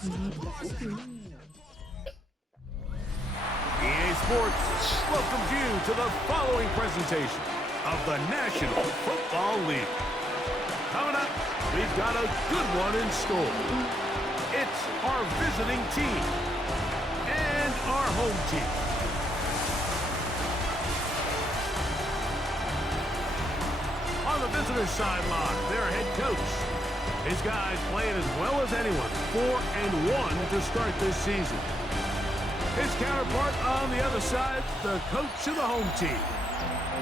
EA Sports welcomes you to the following presentation of the National Football League. Coming up, we've got a good one in store. It's our visiting team and our home team. On the visitor's sideline, their head coach. His guys playing as well as anyone, 4-1 to start this season. His counterpart on the other side, the coach of the home team.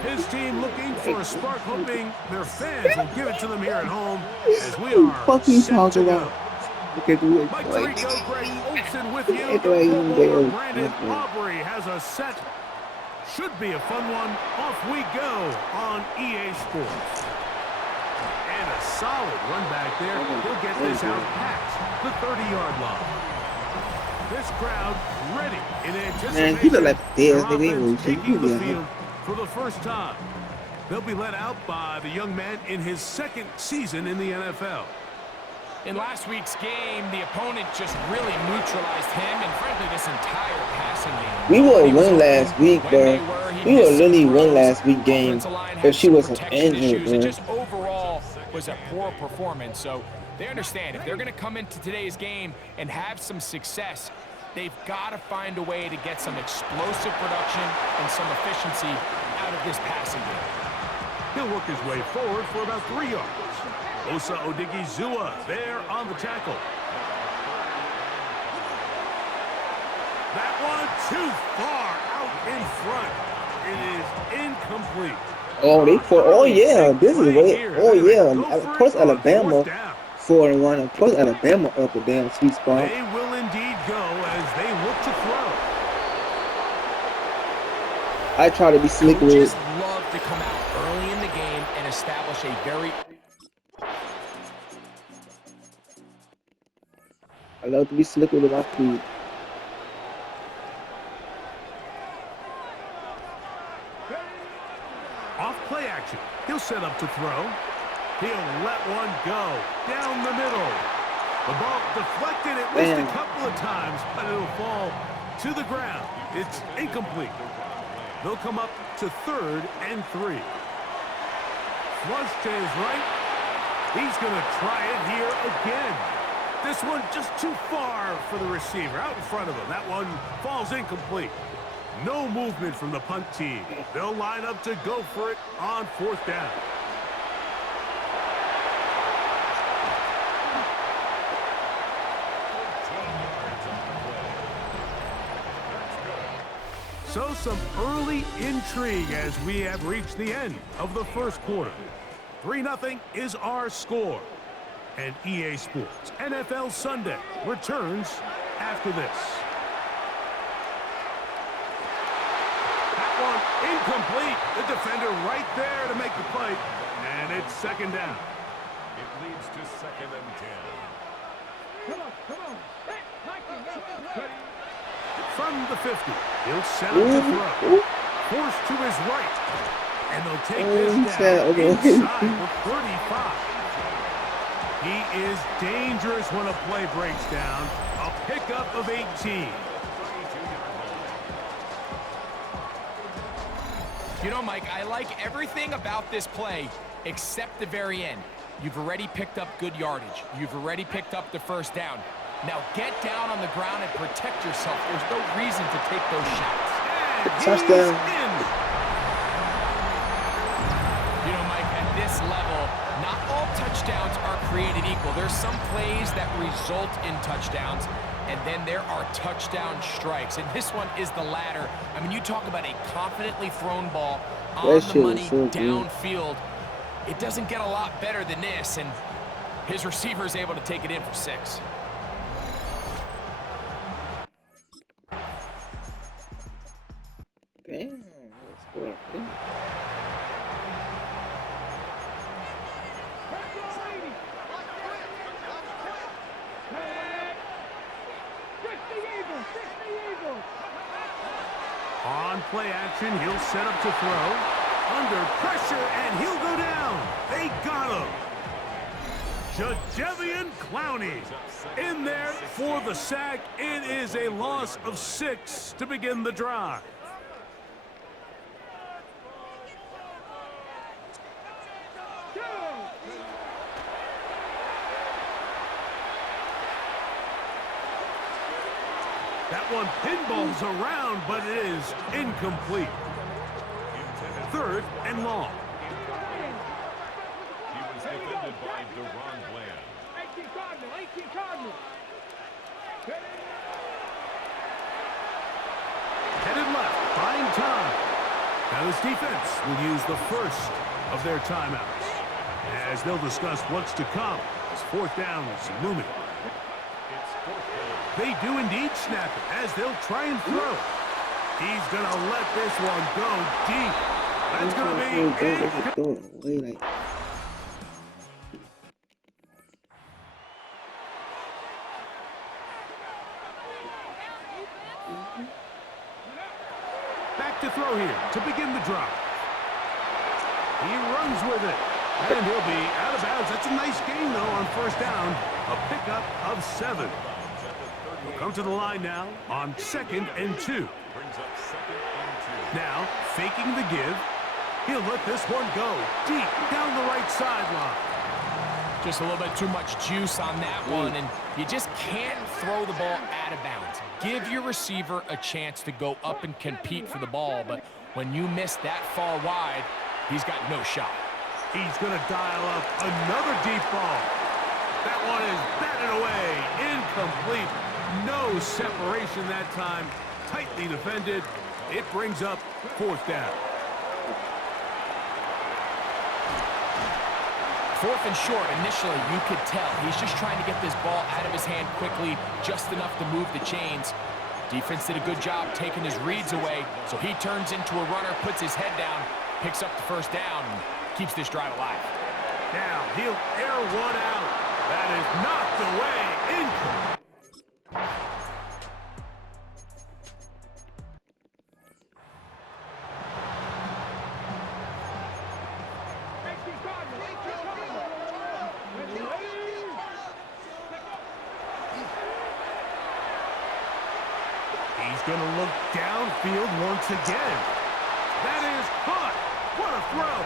His team looking for a spark, hoping their fans will give it to them here at home as we are set to go. Mike Tirico, Greg Olson with you. Footballer Brandon Aubrey has a set. Should be a fun one. Off we go on EA Sports. And a solid run back there. He'll get this out past the 30-yard line. This crowd ready in anticipation. Man, he look like this. Taking the field for the first time. They'll be led out by the young man in his second season in the NFL. In last week's game, the opponent just really neutralized him and, frankly, this entire passing game. We would win last week, bro. We would really win last week game if she wasn't injured, bro. It just overall was a poor performance. So they understand if they're going to come into today's game and have some success, they've got to find a way to get some explosive production and some efficiency out of this passing game. He'll work his way forward for about 3 yards. Osa Odigizua there on the tackle. That one too far out in front. It is incomplete. Oh, yeah, this is way. Oh yeah, of course Alabama 4-1. Of course Alabama up a damn sweet spot. They will indeed go as they look to throw. I try to be slick with it. Just love to come out early in the game and establish a very. I love to be slick with my food. Off play action. He'll set up to throw. He'll let one go down the middle. The ball deflected at least a couple of times, but it'll fall to the ground. It's incomplete. They'll come up to 3rd and 3. Flush to his right. He's going to try it here again. This one just too far for the receiver, out in front of him. That one falls incomplete. No movement from the punt team. They'll line up to go for it on 4th down. So some early intrigue as we have reached the end of the first quarter. 3-0 is our score. And EA Sports NFL Sunday returns after this. That one incomplete. The defender right there to make the play. And it's 2nd down. It leads to 2nd and 10. Come on. From the 50, he'll set up to throw. Forced to his right. And they'll take this down inside the 35. He is dangerous when a play breaks down. A pickup of 18. You know, Mike, I like everything about this play except the very end. You've already picked up good yardage. You've already picked up the 1st down. Now get down on the ground and protect yourself. There's no reason to take those shots. Touchdown. You know, Mike, at this level, not all touchdowns are created equal. There's some plays that result in touchdowns, and then there are touchdown strikes. And this one is the latter. I mean, you talk about a confidently thrown ball on the money downfield. It doesn't get a lot better than this, and his receiver is able to take it in for 6. Damn, that's good. On play action, he'll set up to throw. Under pressure, and he'll go down. They got him. Jadeveon Clowney in there for the sack. It is a loss of 6 to begin the drive. That one pinballs around, but it is incomplete. 3rd and long. He was defended by Deron Bland. 18 Cardinal. Headed left, buying time. Now this defense will use the first of their timeouts, as they'll discuss what's to come as 4th down is looming. It's 4th down. They do indeed snap it as they'll try and throw. He's going to let this one go deep. That's going to be it. Back to throw here to begin the drive. He runs with it, and he'll be out of bounds. That's a nice gain, though, on 1st down. A pickup of 7. We'll come to the line now on 2nd and 2. Brings up 2nd and 2. Now, faking the give. He'll let this one go deep down the right sideline. Just a little bit too much juice on that one, and you just can't throw the ball out of bounds. Give your receiver a chance to go up and compete for the ball, but when you miss that far wide, he's got no shot. He's going to dial up another deep ball. That one is batted away. Incomplete. No separation that time. Tightly defended. It brings up 4th down. 4th and short, initially, you could tell he's just trying to get this ball out of his hand quickly, just enough to move the chains. Defense did a good job taking his reads away, so he turns into a runner, puts his head down, picks up the 1st down, and keeps this drive alive. Now, he'll air one out. That is knocked away. Incomplete. He's going to look downfield once again. That is caught. What a throw.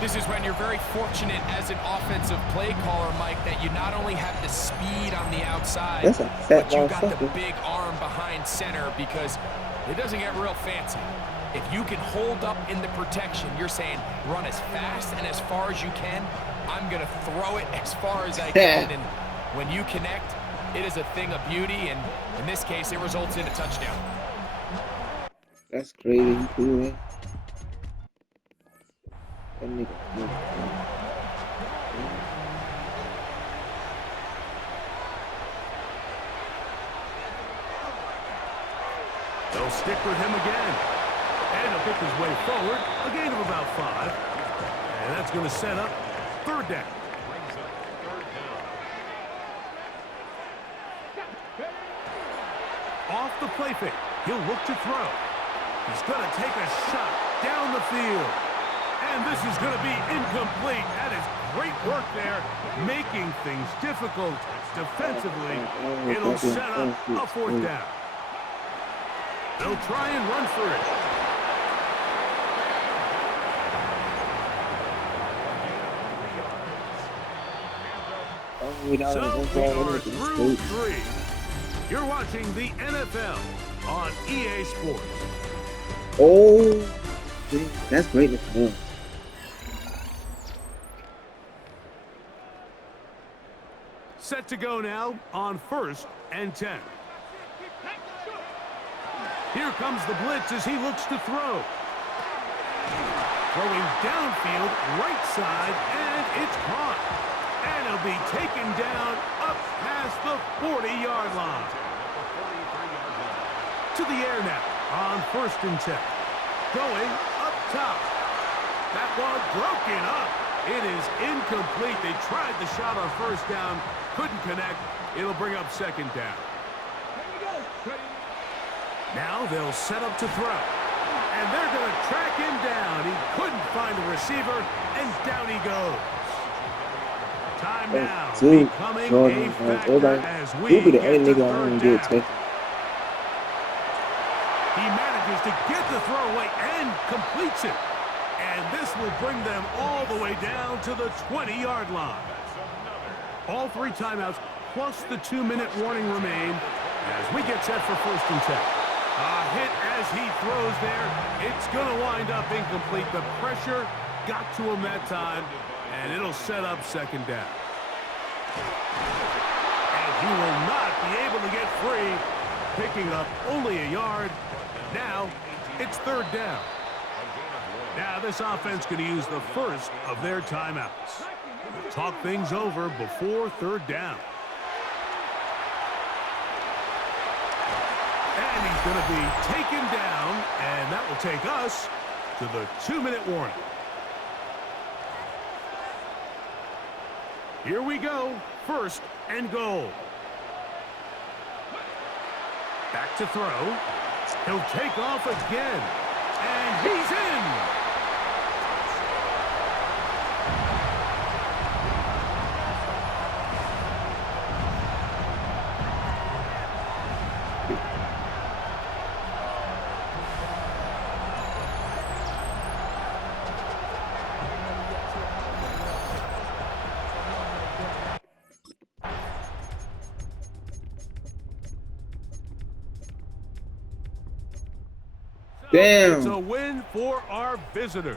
This is when you're very fortunate as an offensive play caller, Mike, that you not only have the speed on the outside, but you got the big arm behind center, because it doesn't get real fancy. If you can hold up in the protection, you're saying run as fast and as far as you can. I'm going to throw it as far as I can. And when you connect, it is a thing of beauty, and in this case, it results in a touchdown. That's crazy, too, man. They'll stick with him again. And he'll pick his way forward. A gain of about 5. And that's going to set up 3rd down. Off the play fake, he'll look to throw. He's going to take a shot down the field. And this is going to be incomplete. That is great work there, making things difficult defensively. It'll set up a 4th down. They'll try and run for it. So we are through 3. You're watching the NFL on EA Sports. Oh, that's great. Set to go now on 1st and 10. Here comes the blitz as he looks to throw. Throwing downfield, right side, and it's caught. And he'll be taken down up past the 40-yard line. To the air now on 1st and 10. Going up top. That one broken up. It is incomplete. They tried the shot on 1st down. Couldn't connect. It'll bring up 2nd down. Now they'll set up to throw. And they're going to track him down. He couldn't find the receiver, and down he goes. Time And now, Dude, becoming Jordan, a man. factor Everybody, as he'll we be the only get to nigga I third don't get down. taken. He manages to get the throw away and completes it. And this will bring them all the way down to the 20-yard line. All 3 timeouts plus the 2-minute warning remain as we get set for 1st and 10. A hit as he throws there. It's going to wind up incomplete. The pressure got to him that time, and it'll set up 2nd down. And he will not be able to get free, picking up only a yard. Now it's 3rd down. Now this offense going to use the first of their timeouts. Talk things over before 3rd down. And he's going to be taken down, and that will take us to the 2-minute warning. Here we go, 1st and goal. Back to throw. He'll take off again, and he's in. Damn. It's a win for our visitors.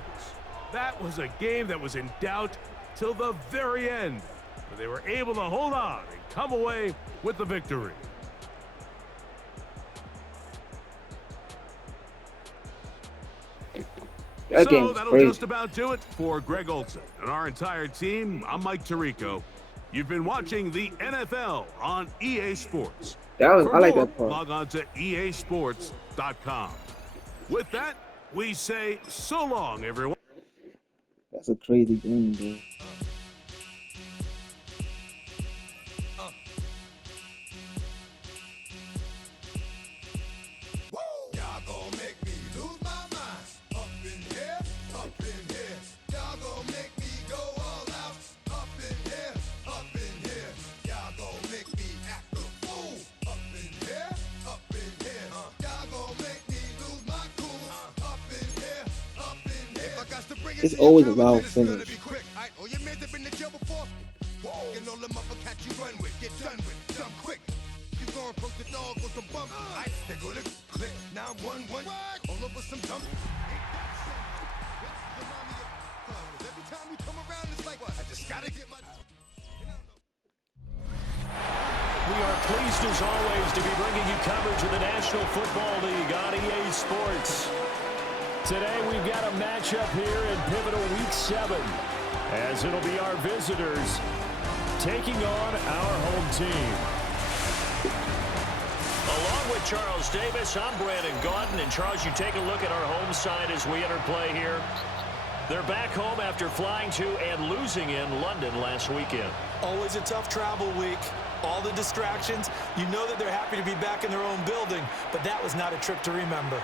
That was a game that was in doubt till the very end. But they were able to hold on and come away with the victory. That game was that'll crazy. just about do it for Greg Olson and our entire team. I'm Mike Tirico. You've been watching the NFL on EA Sports. I like more, that part. log on to easports.com. With that, we say so long, everyone. That's a crazy game, bro. Y'all gon' make me lose my mind. Up in here, up in here. Y'all gon' make me go all out. Up in here, up in here. Y'all gon' make me act a fool. Up in here, up in here. Y'all gon' make me lose my cool. Up in here, up in here. If I got to bring it It's to your always crowd, about then it's gonna finish. be quick. Aight, all your men have been to jail before. Whoa, and all them uppercats you run with, get done with, done quick. You gon' approach the dog with some bump. Aight, they gonna click 911. All over some dump. Every time we come around, it's like I just gotta get my. We are pleased as always to be bringing you coverage of the National Football League on EA Sports. Today we've got a matchup here in pivotal week 7 as it'll be our visitors taking on our home team. Along with Charles Davis, I'm Brandon Gaudin. And Charles, you take a look at our home side as we enter play here. They're back home after flying to and losing in London last weekend. Always a tough travel week. All the distractions. You know that they're happy to be back in their own building, but that was not a trip to remember.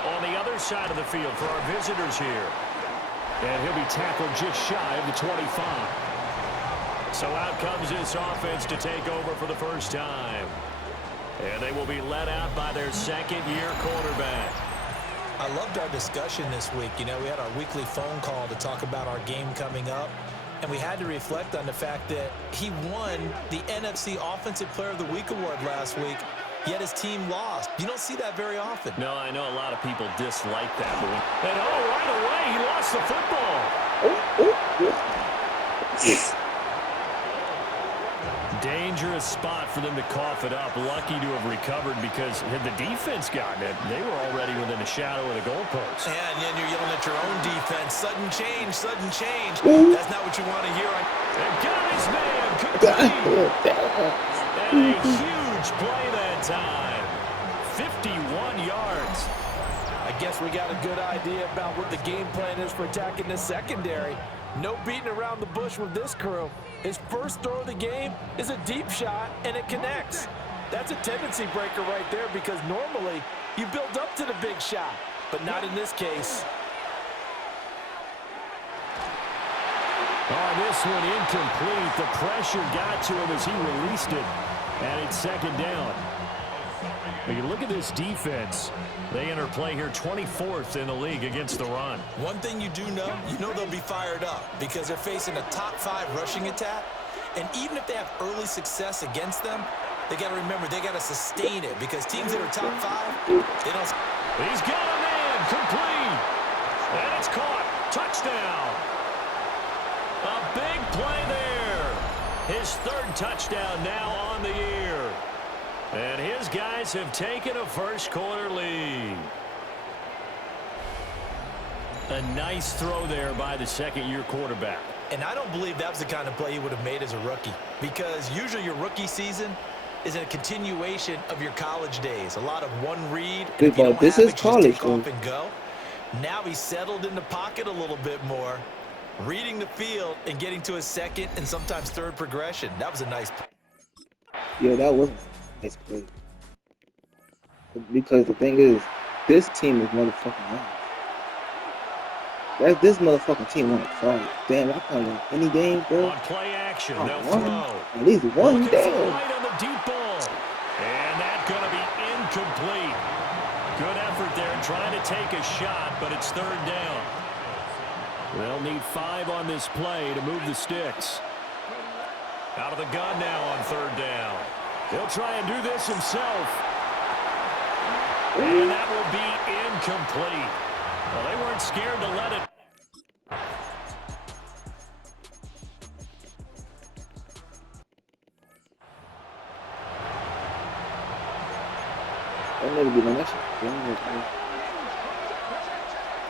On the other side of the field for our visitors here. And he'll be tackled just shy of the 25. So out comes this offense to take over for the first time. And they will be led out by their second-year quarterback. I loved our discussion this week. You know, we had our weekly phone call to talk about our game coming up, and we had to reflect on the fact that he won the NFC Offensive Player of the Week award last week, yet his team lost. You don't see that very often. No, I know a lot of people dislike that. And right away, he lost the football. Dangerous spot for them to cough it up. Lucky to have recovered because had the defense gotten it, they were already within a shadow of the goalpost. And you're yelling at your own defense. Sudden change, sudden change. That's not what you want to hear. And got his man. Complete. And a huge play that time. 51 yards. I guess we got a good idea about what the game plan is for attacking this secondary. No beating around the bush with this crew. His first throw of the game is a deep shot, and it connects. That's a tendency breaker right there because normally you build up to the big shot, but not in this case. Oh, this one incomplete. The pressure got to him as he released it. And it's second down. But you look at this defense. They enter play here 24th in the league against the run. One thing you know they'll be fired up because they're facing a top 5 rushing attack. And even if they have early success against them, they got to remember they got to sustain it because teams that are top 5, they don't. He's got a man complete. And it's caught. Touchdown. A big play there. His 3rd touchdown now on the year. And his guys have taken a first-quarter lead. A nice throw there by the second-year quarterback. And I don't believe that was the kind of play he would have made as a rookie because usually your rookie season is a continuation of your college days. A lot of one read. And if you don't this have is it, college. you just take off and go. Now he's settled in the pocket a little bit more, reading the field and getting to his 2nd and sometimes 3rd progression. That was a nice play. Yeah, that was a nice play. Because the thing is, this team is motherfucking nice. This motherfucking team won a fight. Damn, I can't win any game, bro. On play action, they'll throw. throw. At least one Looking for down. right on the deep ball. And that's going to be incomplete. Good effort there trying to take a shot, but it's 3rd down. They'll need 5 on this play to move the sticks. Out of the gun now on 3rd down. He'll try and do this himself. And that will be incomplete. Well, they weren't scared to let it.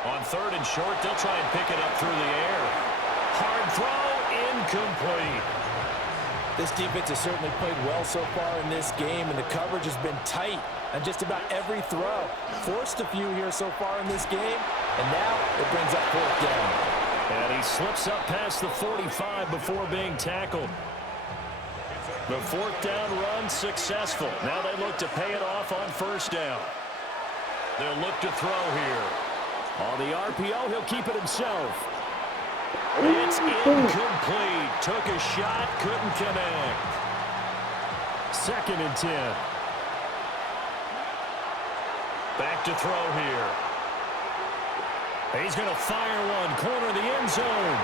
On 3rd and short, they'll try and pick it up through the air. Hard throw, incomplete. This defense has certainly played well so far in this game, and the coverage has been tight on just about every throw. Forced a few here so far in this game, and now it brings up 4th down. And he slips up past the 45 before being tackled. The 4th down run successful. Now they look to pay it off on 1st down. They'll look to throw here. On the RPO, he'll keep it himself. It's incomplete. Took a shot, couldn't connect. 2nd and 10. Back to throw here. He's going to fire one, corner of the end zone.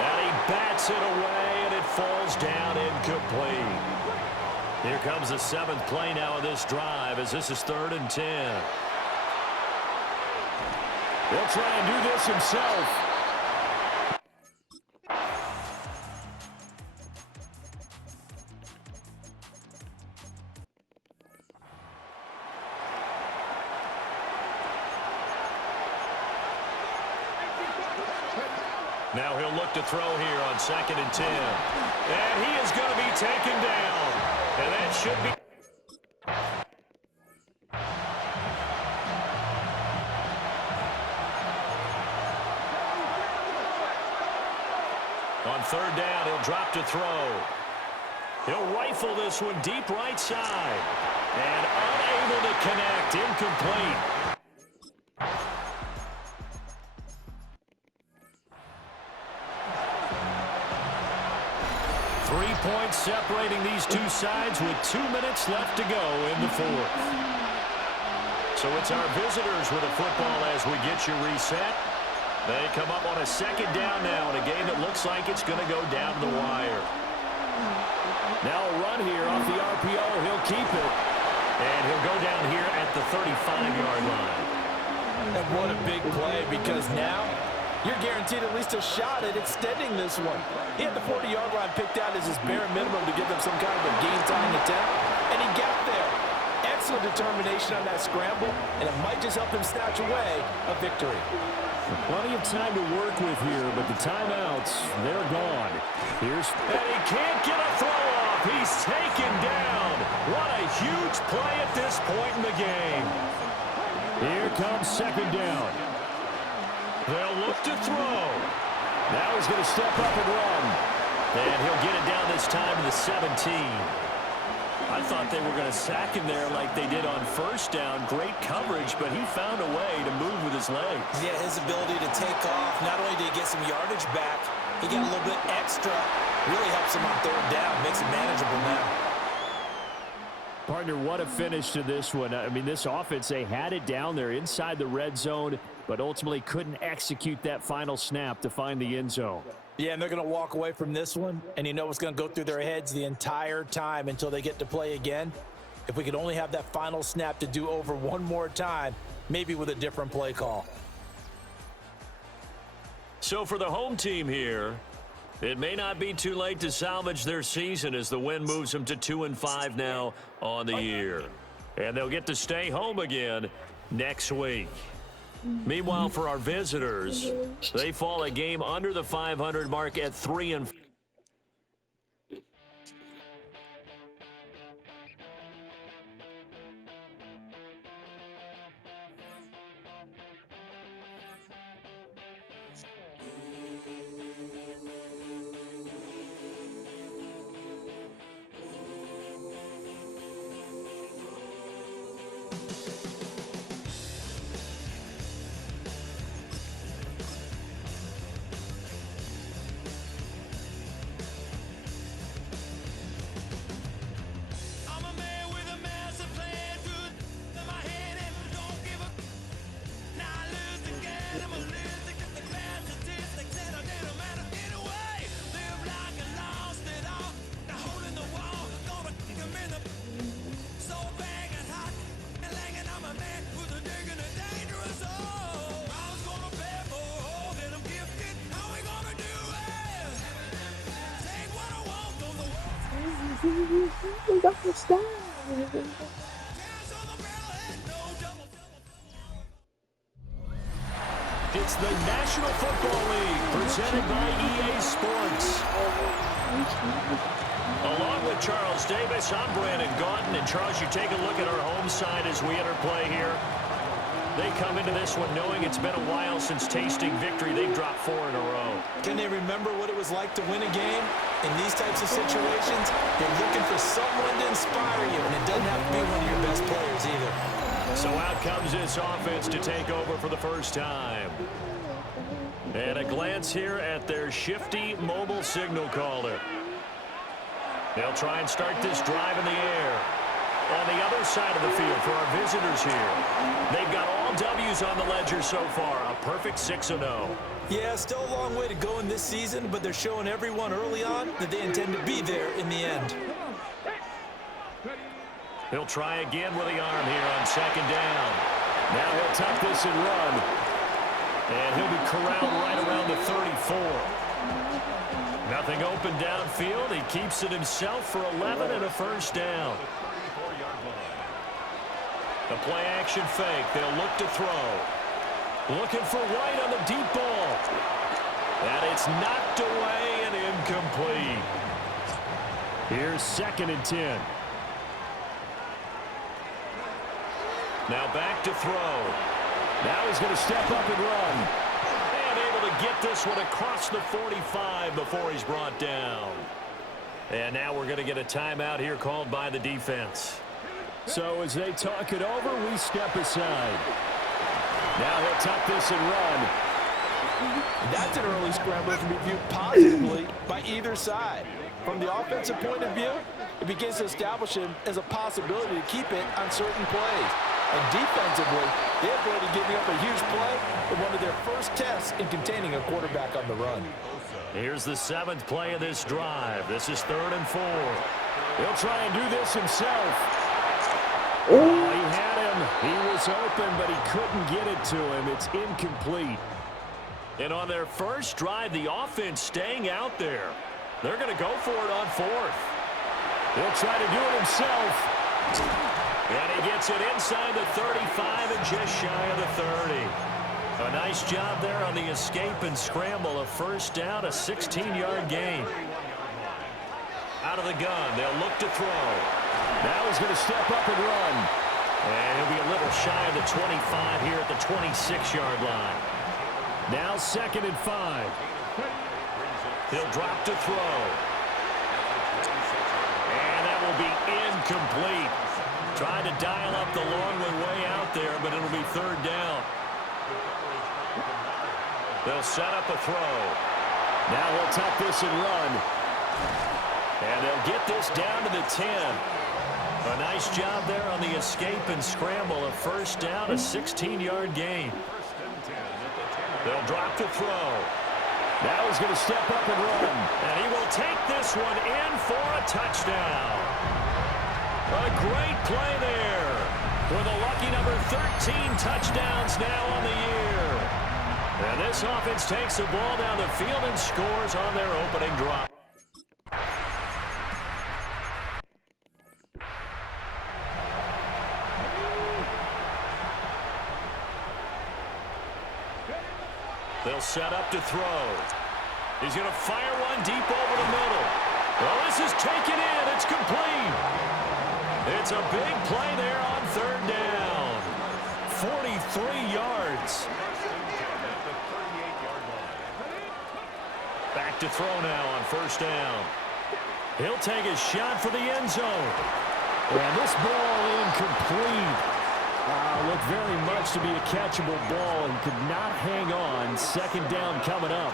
And he bats it away, and it falls down incomplete. Here comes the 7th play now of this drive as this is 3rd and 10. He'll try and do this himself. Now he'll look to throw here on 2nd and 10. And he is going to be taken down. And that should be... On 3rd down, he'll drop to throw. He'll rifle this one deep right side. And unable to connect. Incomplete. Points separating these two sides with 2 minutes left to go in the 4th. So it's our visitors with a football as we get you reset. They come up on a 2nd down now in a game that looks like it's going to go down the wire. Now a run here off the RPO. He'll keep it. And he'll go down here at the 35-yard line. And what a big play, because now you're guaranteed at least a shot at extending this one. He had the 40-yard line picked out as his bare minimum to give them some kind of a game-tying attempt, and he got there. Excellent determination on that scramble, and it might just help him snatch away a victory. Plenty of time to work with here, but the timeouts, they're gone. And he can't get a throw off. He's taken down. What a huge play at this point in the game. Here comes 2nd down. They'll look to throw. Now he's going to step up and run. And he'll get it down this time to the 17. I thought they were going to sack him there like they did on 1st down. Great coverage, but he found a way to move with his legs. Yeah, his ability to take off. Not only did he get some yardage back, He got a little bit extra. Really helps him on third down. Makes it manageable now. Partner, what a finish to this one. I mean, this offense, they had it down there inside the red zone, but ultimately couldn't execute that final snap to find the end zone. Yeah, and they're going to walk away from this one, and you know what's going to go through their heads the entire time until they get to play again. If we could only have that final snap to do over one more time, maybe with a different play call. So for the home team here, it may not be too late to salvage their season as the win moves them to 2-5 now on the year. And they'll get to stay home again next week. Meanwhile, for our visitors, they fall a game under the 500 mark at 3-4. It's the National Football League presented by EA Sports. Along with Charles Davis, I'm Brandon Gaudin. And Charles, you take a look at our home side as we enter play here. They come into this one knowing it's been a while since tasting victory. They've dropped 4 in a row. Can they remember what it was like to win a game? In these types of situations, they're looking for someone to inspire you, and it doesn't have to be one of your best players either. So out comes this offense to take over for the first time. And a glance here at their shifty mobile signal caller. They'll try and start this drive in the air. On the other side of the field for our visitors here, they've got all W's on the ledger so far, a perfect 6-0. Yeah, still a long way to go in this season, but they're showing everyone early on that they intend to be there in the end. He'll try again with the arm here on second down. Now he'll tuck this and run. And he'll be corralled right around the 34. Nothing open downfield. He keeps it himself for 11 and a first down. The play action fake. They'll look to throw. Looking for White on the deep ball. And it's knocked away and incomplete. Here's 2nd and 10. Now back to throw. Now he's going to step up and run. And able to get this one across the 45 before he's brought down. And now we're going to get a timeout here called by the defense. So as they talk it over, we step aside. Now he'll tuck this and run. That's an early scramble that can be viewed positively by either side. From the offensive point of view, it begins to establish him as a possibility to keep it on certain plays. And defensively, they avoided giving up a huge play in one of their first tests in containing a quarterback on the run. Here's the 7th play of this drive. This is 3rd and 4. He'll try and do this himself. Oh, he had him. He was open, but he couldn't get it to him. It's incomplete. And on their first drive, the offense staying out there. They're going to go for it on 4th. He'll try to do it himself. And he gets it inside the 35 and just shy of the 30. A nice job there on the escape and scramble. A first down, a 16-yard gain. Out of the gun, they'll look to throw. Now he's going to step up and run. And he'll be a little shy of the 25 here at the 26-yard line. Now 2nd and 5. He'll drop to throw. And that will be incomplete. Trying to dial up the long way out there, but it'll be 3rd down. They'll set up a throw. Now he'll tuck this and run. And they'll get this down to the 10. A nice job there on the escape and scramble. A first down, a 16-yard gain. They'll drop to throw. Now he's going to step up and run. And he will take this one in for a touchdown. A great play there. With a lucky number 13 touchdowns now on the year. And this offense takes the ball down the field and scores on their opening drive. They'll set up to throw. He's going to fire one deep over the middle. Well, this is taken in. It's complete. It's a big play there on third down. 43 yards. Back to throw now on first down. He'll take a shot for the end zone. And this ball incomplete. Looked very much to be a catchable ball and could not hang on. Second down coming up.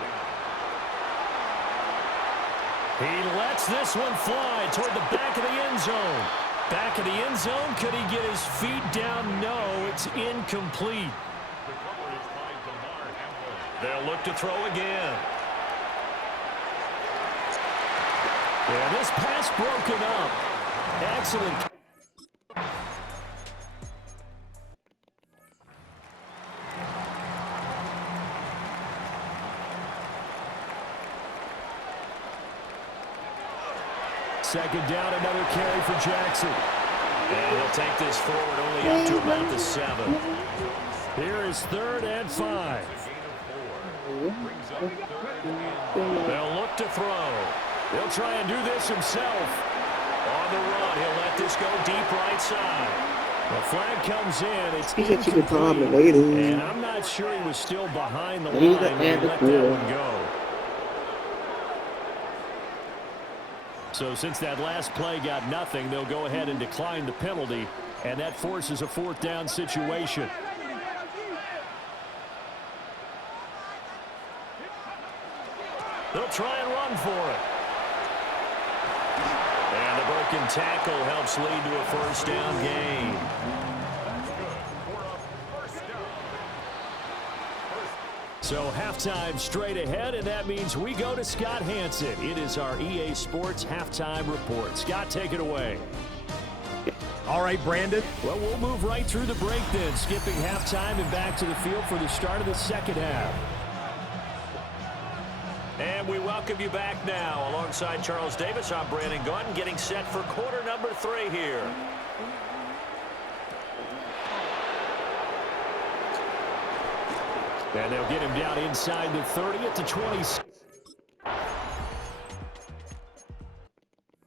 He lets this one fly toward the back of the end zone. Back of the end zone. Could he get his feet down? No, it's incomplete. They'll look to throw again. Yeah, this pass broken up. Excellent. Second down, another carry for Jackson. And he'll take this forward only up to about the 7. Here is 3rd and 5. They'll look to throw. He'll try and do this himself. On the run, he'll let this go deep right side. The flag comes in. It's incomplete. And I'm not sure he was still behind the line when he let that one go. So since that last play got nothing, they'll go ahead and decline the penalty, and that forces a 4th down situation. They'll try and run for it. And the broken tackle helps lead to a first down gain. So halftime straight ahead, and that means we go to Scott Hansen. It is our EA Sports Halftime Report. Scott, take it away. All right, Brandon. Well, we'll move right through the break then, skipping halftime and back to the field for the start of the second half. And we welcome you back now. Alongside Charles Davis, I'm Brandon Gunn, getting set for quarter number 3 here. And they'll get him down inside the 30 at the 20.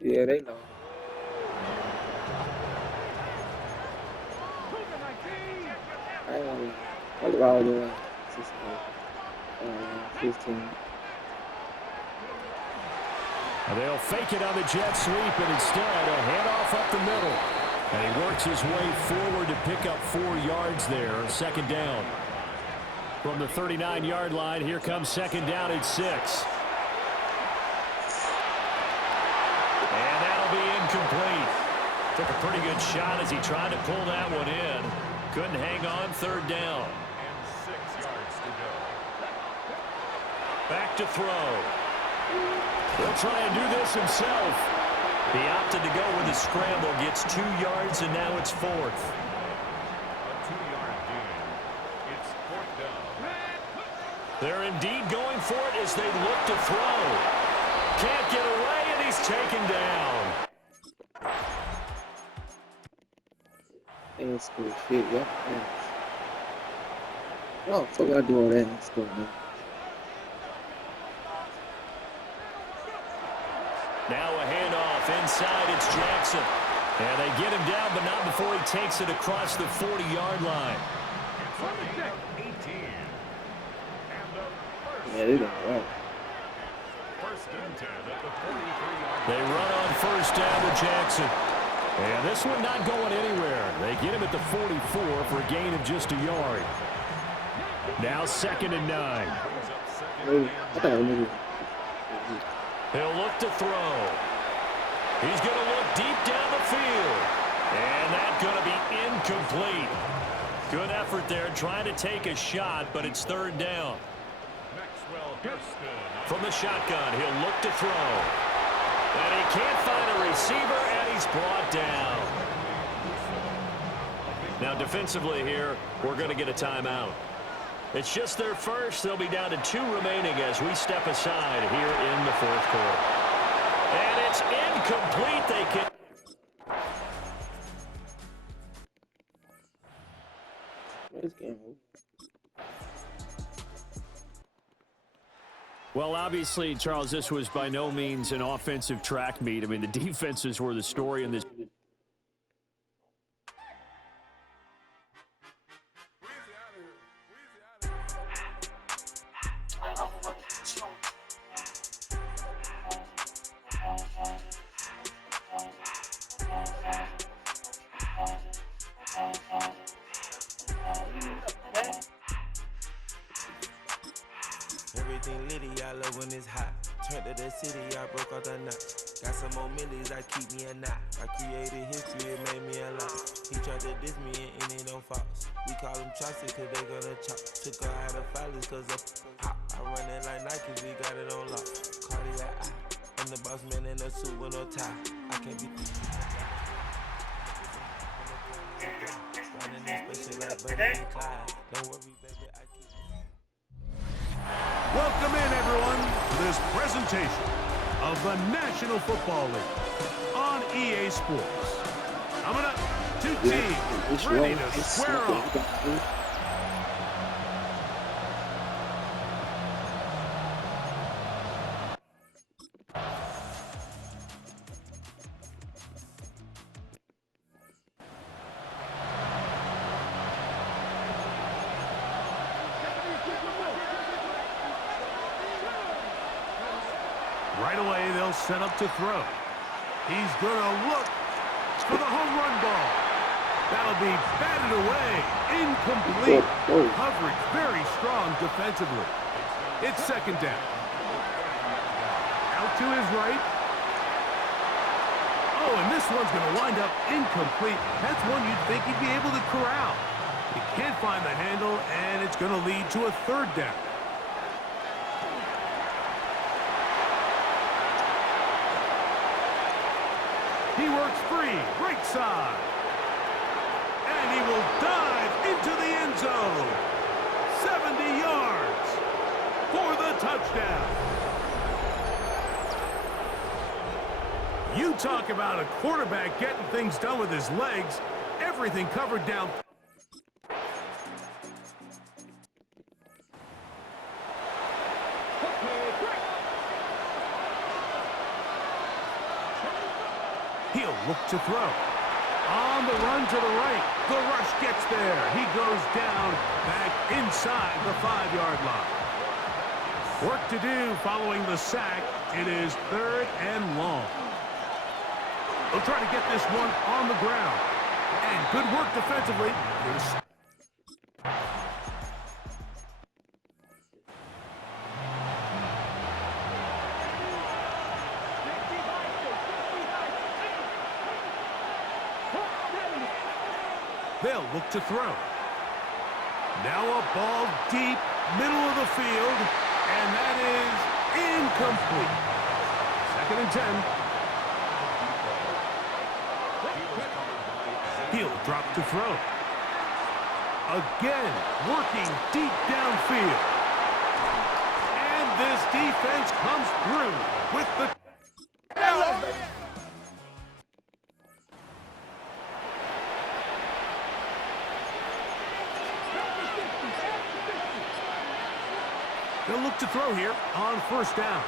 Yeah, they know. What about doing? 15. They'll fake it on the jet sweep, and instead a handoff up the middle. And he works his way forward to pick up 4 yards there, second down. From the 39-yard line, here comes second down at 6. And that'll be incomplete. Took a pretty good shot as he tried to pull that one in. Couldn't hang on, third down. And 6 yards to go. Back to throw. He'll try and do this himself. He opted to go with the scramble, gets 2 yards, and now it's 4th. A 2-yard gain. It's 4th down. They're indeed going for it as they look to throw. Can't get away, and he's taken down. That's cool shit, yeah. Oh, so I do all that in school, man. Now a handoff inside, it's Jackson. And they get him down, but not before he takes it across the 40-yard line. Yeah, they don't right. They run on first down to Jackson. And this one not going anywhere. They get him at the 44 for a gain of just a yard. Now 2nd and 9. He'll look to throw. He's going to look deep down the field. And that's going to be incomplete. Good effort there trying to take a shot, but it's third down. From the shotgun, he'll look to throw. And he can't find a receiver, and he's brought down. Now, defensively here, we're going to get a timeout. It's just their first. They'll be down to 2 remaining as we step aside here in the fourth quarter. And it's incomplete. They can... Well, obviously, Charles, this was by no means an offensive track meet. I mean, the defenses were the story in this. Everything litty, I love when it's hot. Turned to the city, I broke all the knots. Got some more millies, I keep me a knot. I created history, it made me a lot. He tried to diss me and it don't false. We call them chopsticks cause they gonna chop. Took her out of filers cause of pop. I run it like Nike, we got it on lock. Cardiac eye. I'm the boss man in a suit with no tie. I can't be running this special like Bonnie and Clyde. Don't worry, baby, I keep. Welcome in, everyone, to this presentation of the National Football League on EA Sports. Coming up, 2 teams ready to square off. Right away, they'll set up to throw. He's going to look for the home run ball. That'll be batted away. Incomplete. Coverage very strong defensively. It's second down. Out to his right. Oh, and this one's going to wind up incomplete. That's one you'd think he'd be able to corral. He can't find the handle, and it's going to lead to a third down. He works free, right side. And he will dive into the end zone. 70 yards for the touchdown. You talk about a quarterback getting things done with his legs. Everything covered down. He'll look to throw. On the run to the right. The rush gets there. He goes down back inside the 5-yard line. Work to do following the sack. It is third and long. They'll try to get this one on the ground. And good work defensively. They'll look to throw. Now a ball deep, middle of the field, and that is incomplete. Second and 10. He'll drop to throw. Again, working deep downfield. And this defense comes through with the... They'll look to throw here on first down.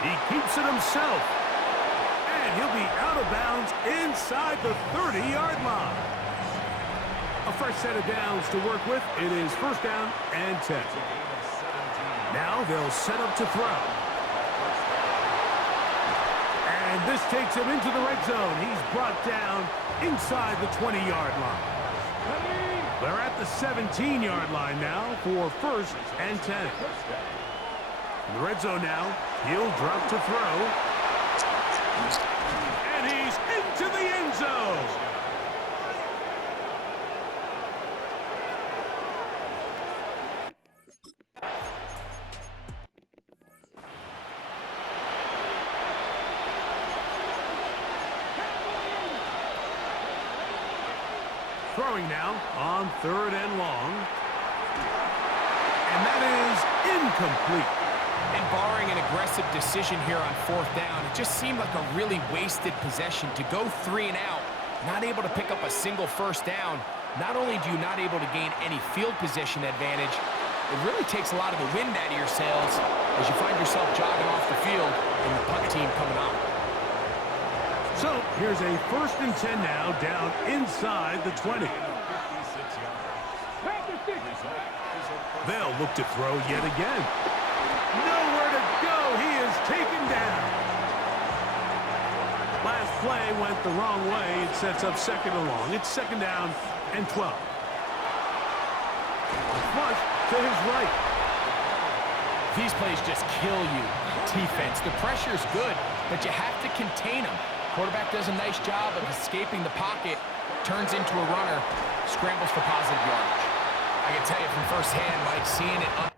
He keeps it himself. And he'll be out of bounds inside the 30-yard line. A fresh set of downs to work with. It is first down and 10. Now they'll set up to throw. And this takes him into the red zone. He's brought down inside the 20-yard line. They're at the 17-yard line now for first and 10. In the red zone now, he'll drop to throw. And he's into the end zone. Throwing now on 3rd and long. And that is incomplete. And barring an aggressive decision here on 4th down, it just seemed like a really wasted possession to go 3 and out, not able to pick up a single 1st down. Not only do you not able to gain any field position advantage, it really takes a lot of the wind out of your sails as you find yourself jogging off the field and the punt team coming on. So here's a 1st and 10 now, down inside the 20. They'll look to throw yet again. Nowhere to go. He is taken down. Last play went the wrong way. It sets up 2nd and long. It's 2nd down and 12. Flush to his right. These plays just kill you. Defense, the pressure's good, but you have to contain them. Quarterback does a nice job of escaping the pocket, turns into a runner, scrambles for positive yardage. I can tell you from firsthand, Mike, seeing it up.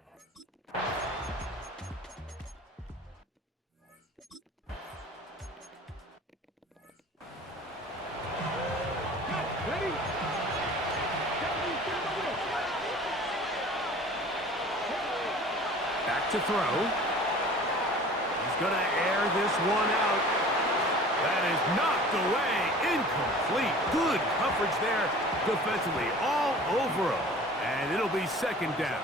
Back to throw. He's going to air this one out. That is knocked away. Incomplete. Good coverage there defensively. All over him. And it'll be 2nd down.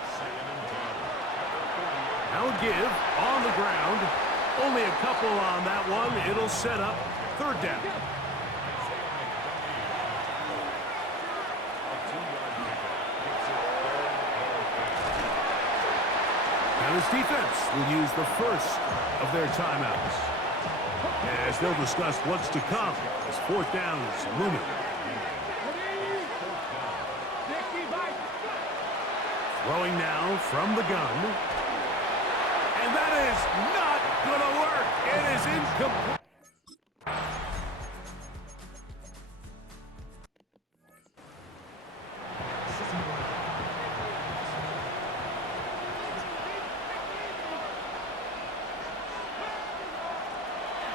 Now a give on the ground. Only a couple on that one. It'll set up 3rd down. Now this defense will use the first of their timeouts, as they'll discuss what's to come as 4th down is looming. Throwing now from the gun. And that is not going to work. It is incomplete.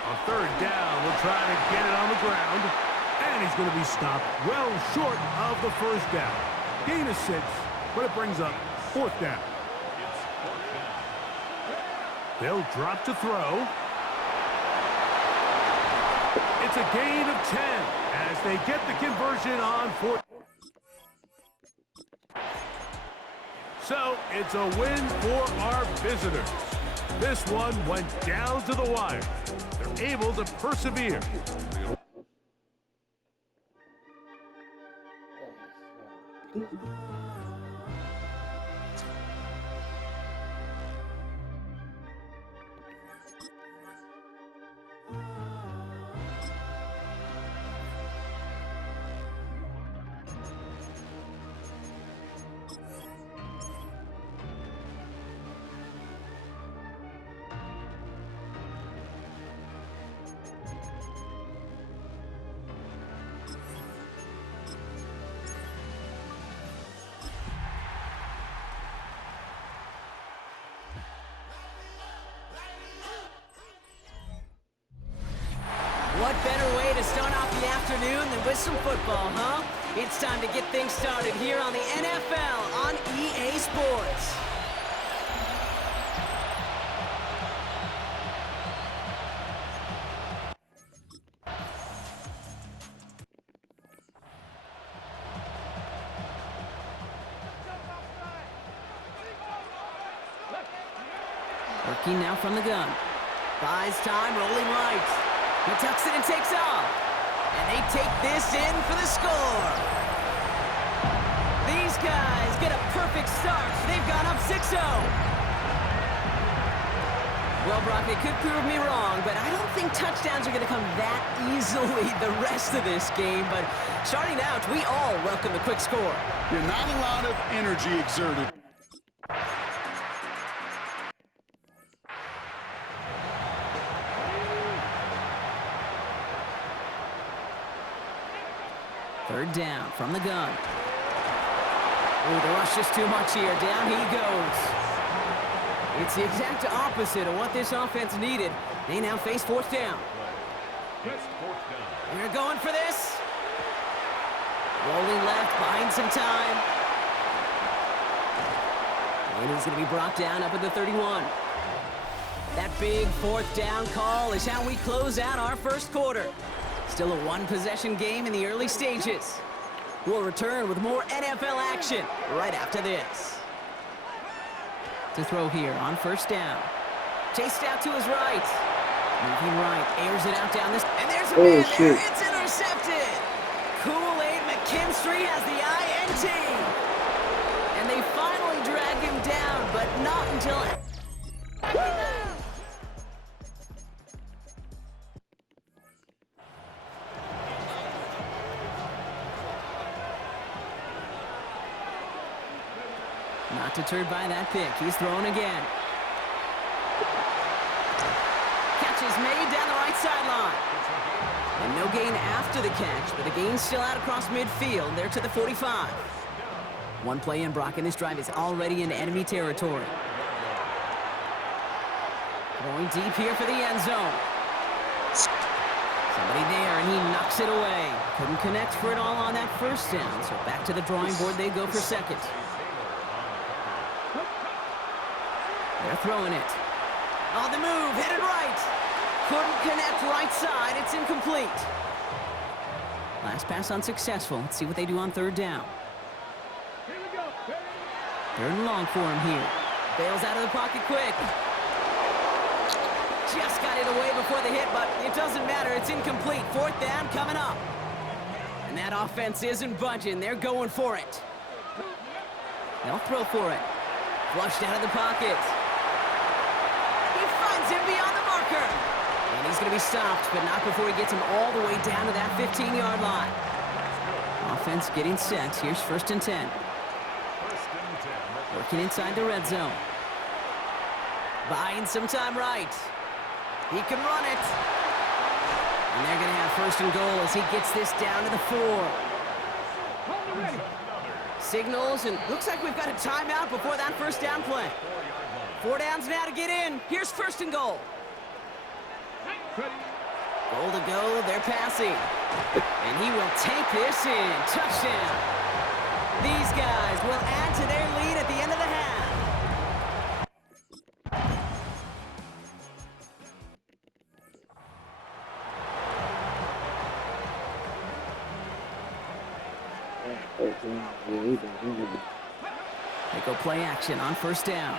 On 3rd down, we'll try to get it on the ground. And he's going to be stopped well short of the 1st down. Gain of 6, but it brings up 4th down. They'll drop to throw. It's a gain of 10 as they get the conversion on 4th. So it's a win for our visitors. This one went down to the wire. They're able to persevere. What better way to start off the afternoon than with some football, huh? It's time to get things started here on the NFL on EA Sports. Working now from the gun. Buys time, rolling right. He tucks it and takes off. And they take this in for the score. These guys get a perfect start. They've gone up 6-0. Well, Brock, they could prove me wrong, but I don't think touchdowns are going to come that easily the rest of this game. But starting out, we all welcome the quick score. You're not a lot of energy exerted. Third down from the gun. Oh, the rush is too much here. Down he goes. It's the exact opposite of what this offense needed. They now face fourth down. They're going for this. Rolling left, buying some time. And he's going to be brought down up at the 31. That big fourth down call is how we close out our first quarter. Still a one-possession game in the early stages. We'll return with more NFL action right after this. To throw here on first down. Chased out to his right. Moving right, airs it out down this. And there's a man there. It's intercepted. Kool-Aid McKinstry has the INT. And they finally drag him down, but not until... Not deterred by that pick. He's thrown again. Catch is made down the right sideline. And no gain after the catch, but the gain's still out across midfield. There to the 45. One play in, Brock, and this drive is already into enemy territory. Going deep here for the end zone. Somebody there, and he knocks it away. Couldn't connect for it all on that first down, so back to the drawing board they go for second. They're throwing it. On the move, hit it right. Couldn't connect right side. It's incomplete. Last pass unsuccessful. Let's see what they do on third down. Third and long for him here. Bails out of the pocket quick. Just got it away before the hit, but it doesn't matter. It's incomplete. Fourth down coming up. And that offense isn't budging. They're going for it. They'll throw for it. Flushed out of the pocket. He finds him beyond the marker. And he's going to be stopped, but not before he gets him all the way down to that 15-yard line. Offense getting set. Here's first and 10. Working inside the red zone. Buying some time right. He can run it. And they're going to have first and goal as he gets this down to the 4. Signals, and looks like we've got a timeout before that first down play. 4 downs now to get in. Here's first and goal. Goal to go, they're passing. And he will take this in. Touchdown. These guys will add to their lead at the end of the half. They go play action on first down.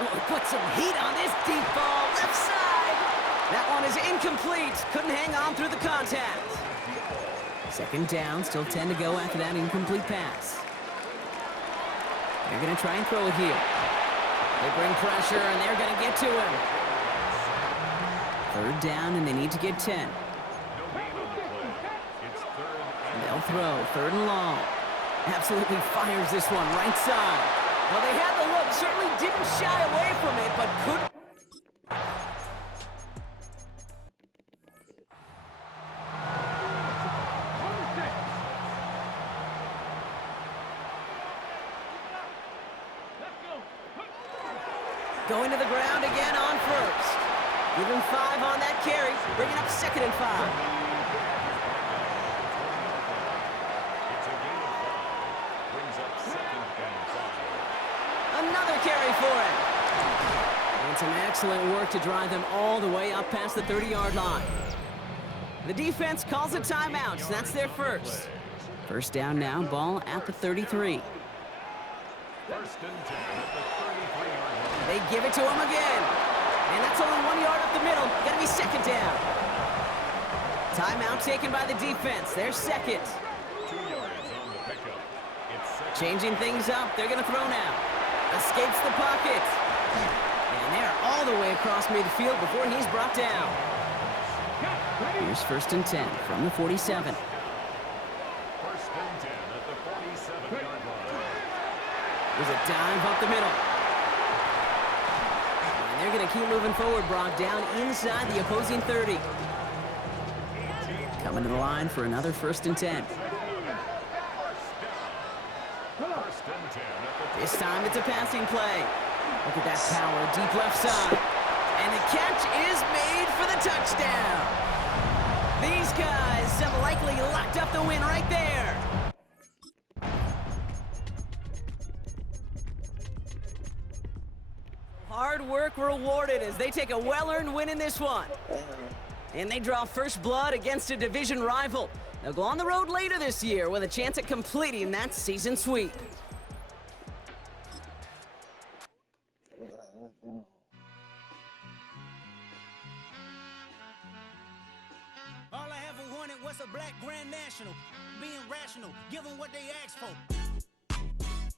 Oh, put some heat on this deep ball. Left side. That one is incomplete. Couldn't hang on through the contact. Second down. Still 10 to go after that incomplete pass. They're going to try and throw it here. They bring pressure, and they're going to get to him. Third down, and they need to get 10. They'll throw. Third and long. Absolutely fires this one right side. Well, they had the look. Certainly didn't shy away from it, but couldn't. Going to the ground again on first. Give him 5 on that carry. Bringing up second and 5. Another carry for him. And some excellent work to drive them all the way up past the 30-yard line. The defense calls a timeout, so that's their first. First down now, ball at the 33. They give it to him again. And that's only 1 yard up the middle. Gonna be second down. Timeout taken by the defense. They're second. Changing things up. They're gonna throw now. Escapes the pocket. And they're all the way across midfield before he's brought down. Here's first and 10 from the 47. First and 10 at the 47-yard line. There's a dive up the middle. And they're going to keep moving forward, Brock, down inside the opposing 30. Coming to the line for another first and 10. This time it's a passing play. Look at that power, deep left side. And the catch is made for the touchdown. These guys have likely locked up the win right there. Hard work rewarded as they take a well-earned win in this one. And they draw first blood against a division rival. They'll go on the road later this year with a chance at completing that season sweep. All I ever wanted was a black grand national. Being rational, give them what they ask for.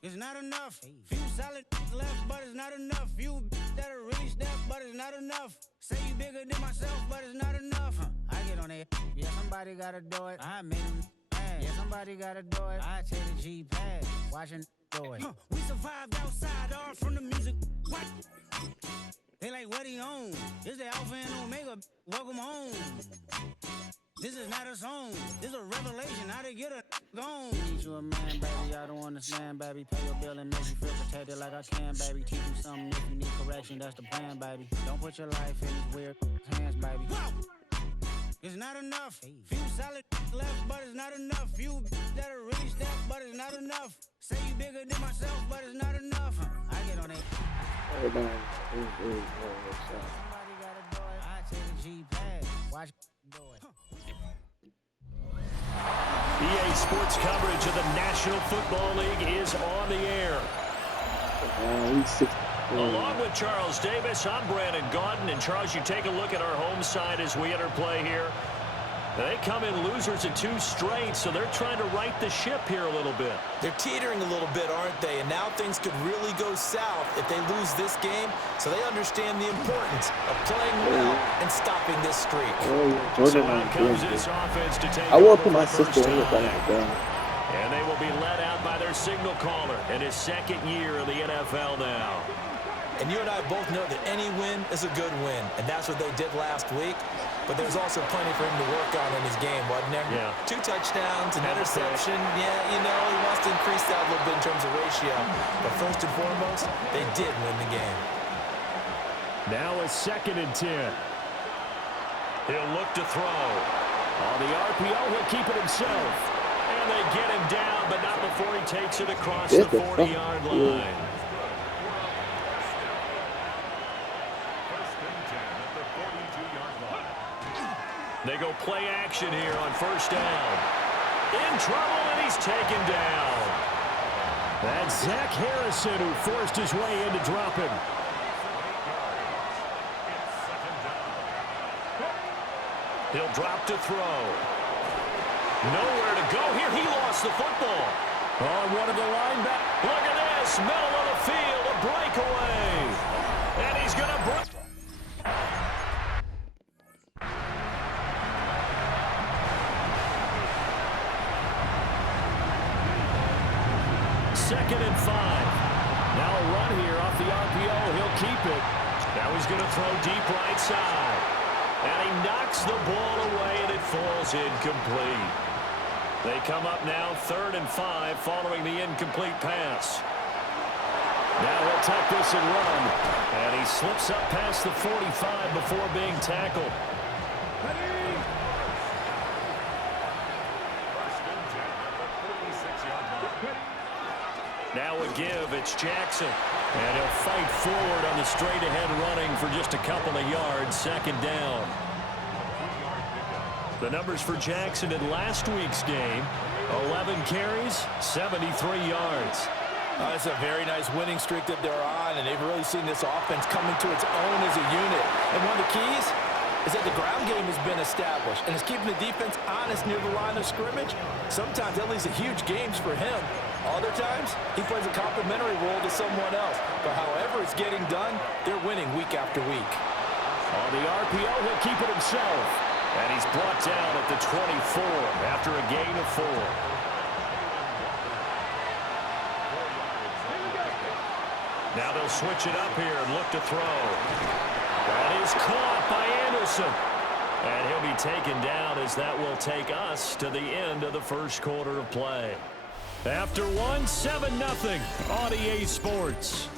It's not enough. Few solid left, but it's not enough. Few that'll really step, but it's not enough. Say you bigger than myself, but it's not enough. I get on it. Yeah, somebody gotta do it. I made him mad. Yeah, somebody gotta do it. I take the G-pad. Watching do it. We survived outside, all from the music. What? They like, what he on? This the Alpha and Omega. Welcome home. This is not a song. This is a revelation. How to get a gone. Need you a man, baby. I don't understand, baby. Pay your bill and make you feel protected like I can, baby. Teach you something if you need correction. That's the plan, baby. Don't put your life in these weird hands, baby. Whoa! It's not enough. Few solid left, but it's not enough. Few that'll really step, but it's not enough. Say you bigger than myself, but it's not enough. I get on it. Everybody. Somebody gotta do it. I take the G-pad. Watch do it. EA Sports coverage of the National Football League is on the air. Along with Charles Davis, I'm Brandon Gaudin. And Charles, you take a look at our home side as we enter play here. They come in losers in 2 straight, so they're trying to right the ship here a little bit. They're teetering a little bit, aren't they? And now things could really go south if they lose this game, so they understand the importance of playing well and stopping this streak. So out comes this offense to take I will over put my for the sister first in with time. that. And they will be led out by their signal caller in his 2nd year in the NFL now. And you and I both know that any win is a good win, and that's what they did last week. But there's also plenty for him to work on in his game, wasn't there? Yeah. 2 touchdowns, an interception. Yeah, you know, he wants to increase that a little bit in terms of ratio. But first and foremost, they did win the game. Now a 2nd and 10. He'll look to throw. On the RPO, he'll keep it himself. And they get him down, but not before he takes it across the 40-yard line. They go play action here on first down. In trouble, and he's taken down. That's Zach Harrison who forced his way in to drop him. He'll drop to throw. Nowhere to go here. He lost the football. On one of the linebackers. Look at this. Middle of the field, a breakaway. And he's going to break. Second and 5. Now a run here off the RPO. He'll keep it. Now he's going to throw deep right side. And he knocks the ball away, and it falls incomplete. They come up now 3rd and 5 following the incomplete pass. Now he'll tuck this and run. And he slips up past the 45 before being tackled. Now a give, it's Jackson. And he'll fight forward on the straight-ahead running for just a couple of yards, 2nd down. The numbers for Jackson in last week's game, 11 carries, 73 yards. That's a very nice winning streak that they're on, and they've really seen this offense come into its own as a unit. And one of the keys is that the ground game has been established, and it's keeping the defense honest near the line of scrimmage. Sometimes that leads to huge games for him. Other times, he plays a complementary role to someone else. But however it's getting done, they're winning week after week. On the RPO, he'll keep it himself. And he's brought down at the 24 after a gain of 4. Now they'll switch it up here and look to throw. That is caught by Anderson. And he'll be taken down as that will take us to the end of the first quarter of play. After one, 7-0 on EA Sports.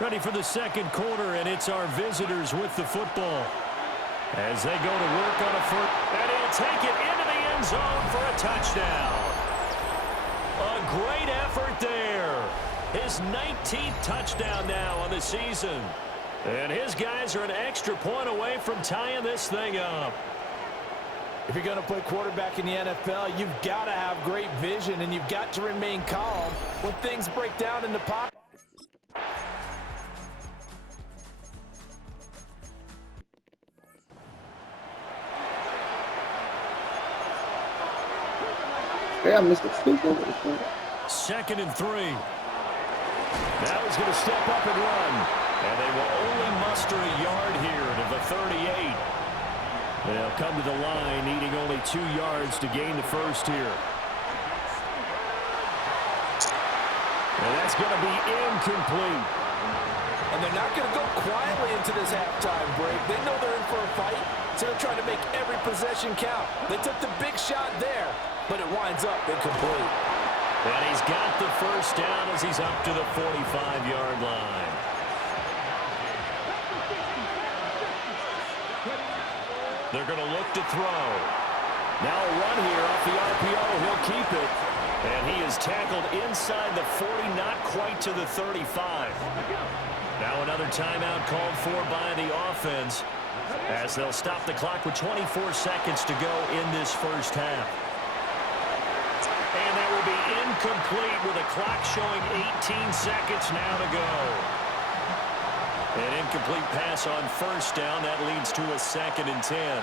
Ready for the second quarter, and it's our visitors with the football. As they go to work on a first, and he'll take it into the end zone for a touchdown. A great effort there. His 19th touchdown now on the season. And his guys are an extra point away from tying this thing up. If you're going to play quarterback in the NFL, you've got to have great vision, and you've got to remain calm when things break down in the pocket. Yeah, Mr. Super. 2nd and 3. Now he's going to step up and run. And they will only muster a yard here to the 38. They'll come to the line needing only 2 yards to gain the first here. And that's going to be incomplete. And they're not going to go quietly into this halftime break. They know they're in for a fight, so they're trying to make every possession count. They took the big shot there, but it winds up incomplete. And he's got the first down as he's up to the 45-yard line. They're going to look to throw. Now a run here off the RPO. He'll keep it. And he is tackled inside the 40, not quite to the 35. Now another timeout called for by the offense as they'll stop the clock with 24 seconds to go in this first half. And that will be incomplete with a clock showing 18 seconds now to go. An incomplete pass on first down. That leads to a 2nd and 10.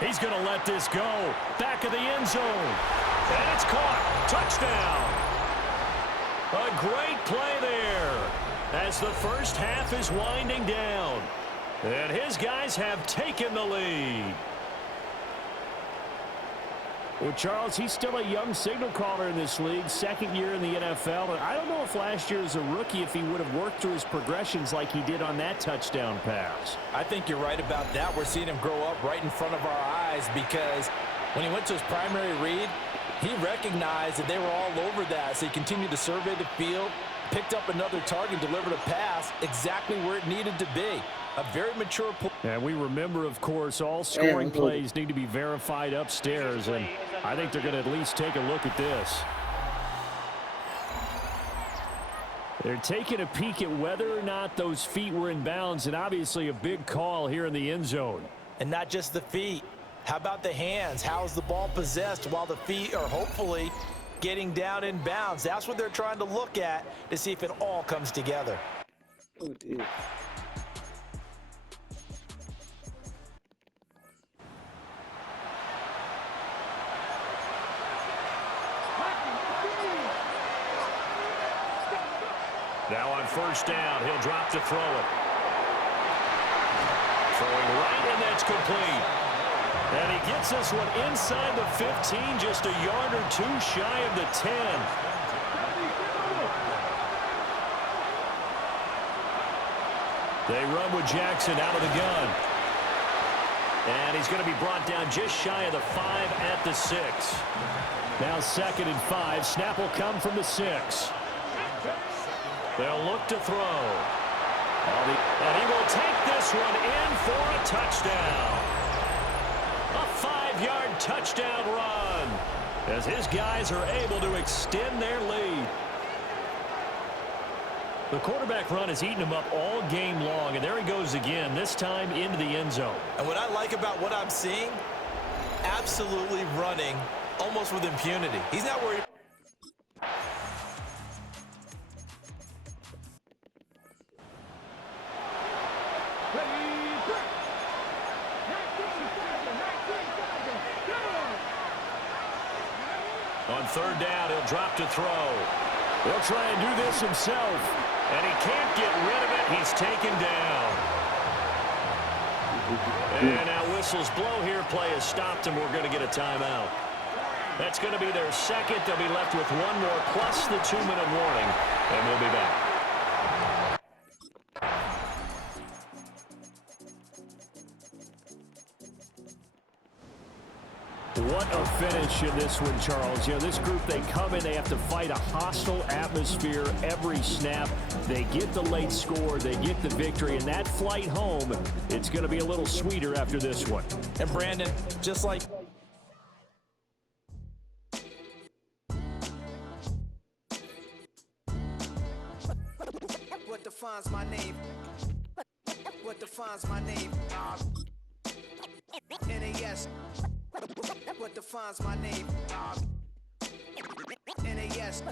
He's going to let this go. Back of the end zone. And it's caught. Touchdown. A great play there as the first half is winding down. And his guys have taken the lead. Well, Charles, he's still a young signal caller in this league, 2nd year in the NFL. And I don't know if last year as a rookie, if he would have worked through his progressions like he did on that touchdown pass. I think you're right about that. We're seeing him grow up right in front of our eyes because when he went to his primary read, he recognized that they were all over that. So he continued to survey the field, picked up another target, delivered a pass exactly where it needed to be. A very mature play. And we remember, of course, all scoring plays need to be verified upstairs, and I think they're going to at least take a look at this. They're taking a peek at whether or not those feet were in bounds, and obviously a big call here in the end zone. And not just the feet. How about the hands? How is the ball possessed while the feet are hopefully getting down in bounds? That's what they're trying to look at to see if it all comes together. Oh, dear. Now on first down, he'll drop to throw it. Throwing right, and that's complete. And he gets this one inside the 15, just a yard or two shy of the 10. They run with Jackson out of the gun. And he's going to be brought down just shy of the 5 at the 6. Now 2nd and 5. Snap will come from the 6. They'll look to throw. And he will take this one in for a touchdown. A 5-yard touchdown run as his guys are able to extend their lead. The quarterback run has eaten him up all game long, and there he goes again, this time into the end zone. And what I like about what I'm seeing, absolutely running almost with impunity. He's not worried. On third down, he'll drop to throw. He'll try and do this himself, and he can't get rid of it. He's taken down. And now whistles blow here. Play has stopped, and we're going to get a timeout. That's going to be their second. They'll be left with one more, plus the 2-minute warning, and we'll be back. What a finish in this one, Charles. You know, this group, they come in, they have to fight a hostile atmosphere every snap. They get the late score, they get the victory, and that flight home, it's going to be a little sweeter after this one. And Brandon, just like what defines my name? What defines my name? NAS. What defines my name? NAS.